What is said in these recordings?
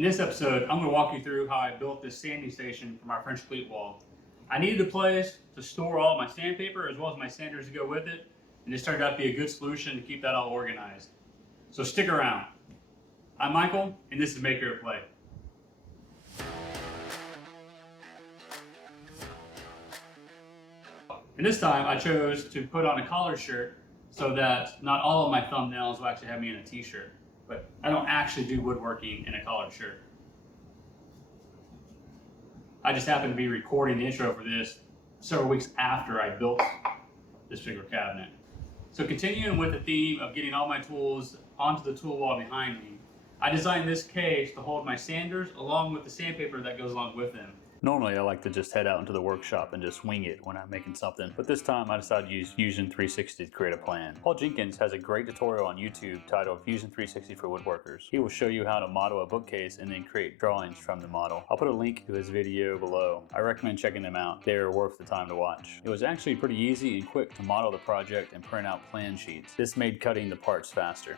In this episode, I'm going to walk you through how I built this sanding station for my French cleat wall. I needed a place to store all my sandpaper as well as my sanders to go with it, and this turned out to be a good solution to keep that all organized. So stick around. I'm Michael, and this is Make Your Play. And this time I chose to put on a collared shirt so that not all of my thumbnails will actually have me in a t-shirt. But I don't actually do woodworking in a collared shirt. I just happened to be recording the intro for this several weeks after I built this particular cabinet. So continuing with the theme of getting all my tools onto the tool wall behind me, I designed this case to hold my sanders along with the sandpaper that goes along with them. Normally I like to just head out into the workshop and just wing it when I'm making something, but this time I decided to use Fusion 360 to create a plan. Jenkins has a great tutorial on YouTube titled Fusion 360 for Woodworkers. He will show you how to model a bookcase and then create drawings from the model. I'll put a link to his video below. I recommend checking them out. They are worth the time to watch. It was actually pretty easy and quick to model the project and print out plan sheets. This made cutting the parts faster.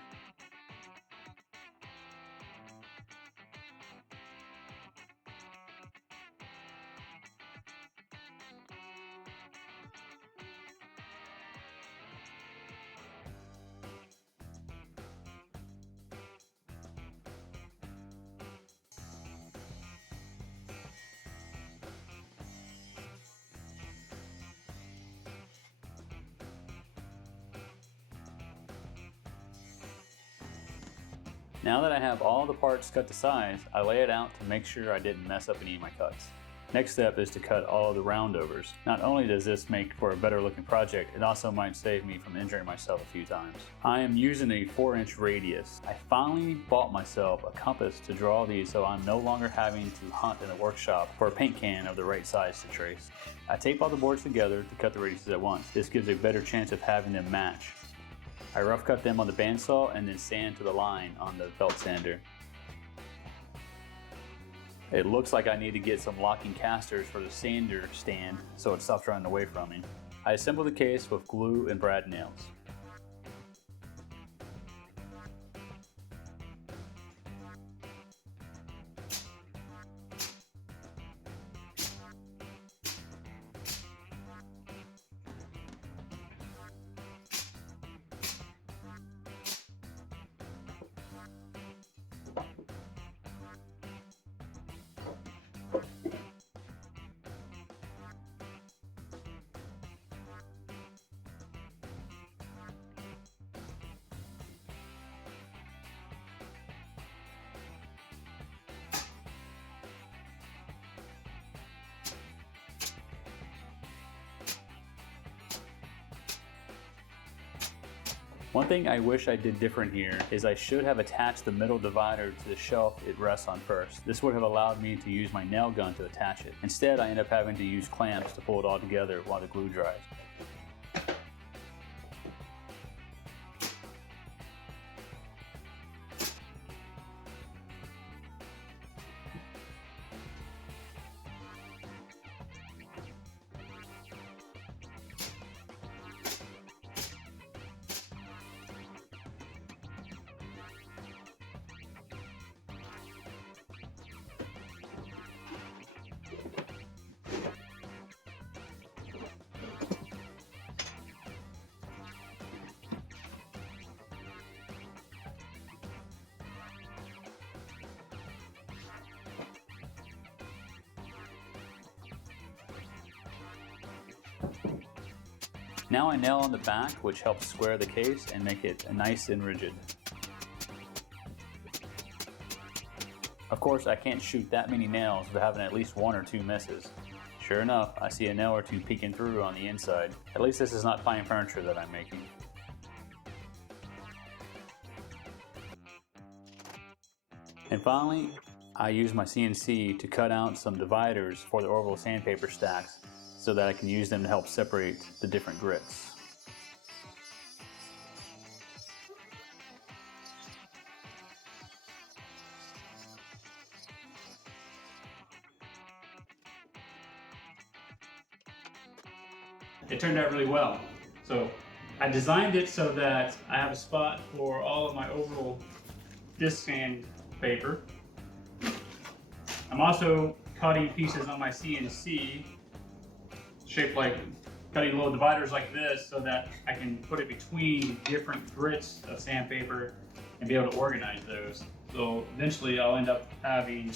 Now that I have all the parts cut to size, I lay it out to make sure I didn't mess up any of my cuts. Next step is to cut all of the roundovers. Not only does this make for a better looking project, it also might save me from injuring myself a few times. I am using a 4-inch radius. I finally bought myself a compass to draw these so I'm no longer having to hunt in the workshop for a paint can of the right size to trace. I tape all the boards together to cut the radiuses at once. This gives a better chance of having them match. I rough cut them on the bandsaw and then sand to the line on the belt sander. It looks like I need to get some locking casters for the sander stand so it stops running away from me. I assemble the case with glue and brad nails. One thing I wish I did different here is I should have attached the middle divider to the shelf it rests on first. This would have allowed me to use my nail gun to attach it. Instead, I end up having to use clamps to pull it all together while the glue dries. Now I nail on the back, which helps square the case and make it nice and rigid. Of course, I can't shoot that many nails without having at least 1 or 2 misses. Sure enough, I see a nail or 2 peeking through on the inside. At least this is not fine furniture that I'm making. And finally, I use my CNC to cut out some dividers for the orbital sandpaper stacks so that I can use them to help separate the different grits. It turned out really well. So I designed it so that I have a spot for all of my orbital disc sandpaper. I'm also cutting pieces on my CNC, shaped like cutting little dividers like this so that I can put it between different grits of sandpaper and be able to organize those. So eventually I'll end up having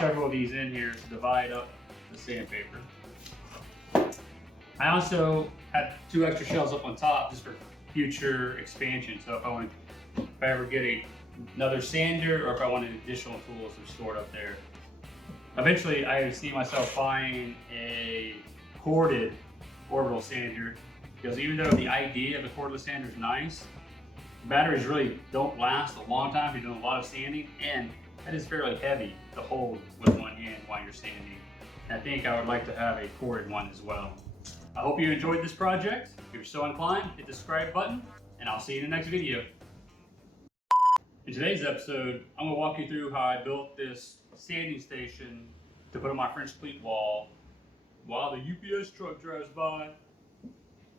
several of these in here to divide up the sandpaper. I also had 2 extra shelves up on top just for future expansion. So if I ever get another sander, or if I wanted additional tools stored up there. Eventually I see myself buying a corded orbital sander, because even though the idea of a cordless sander is nice, batteries really don't last a long time if you're doing a lot of sanding, and that is fairly heavy to hold with one hand while you're sanding. And I think I would like to have a corded one as well. I hope you enjoyed this project. If you're so inclined, hit the subscribe button, and I'll see you in the next video. In today's episode, I'm going to walk you through how I built this sanding station to put on my French Cleat wall while the UPS truck drives by.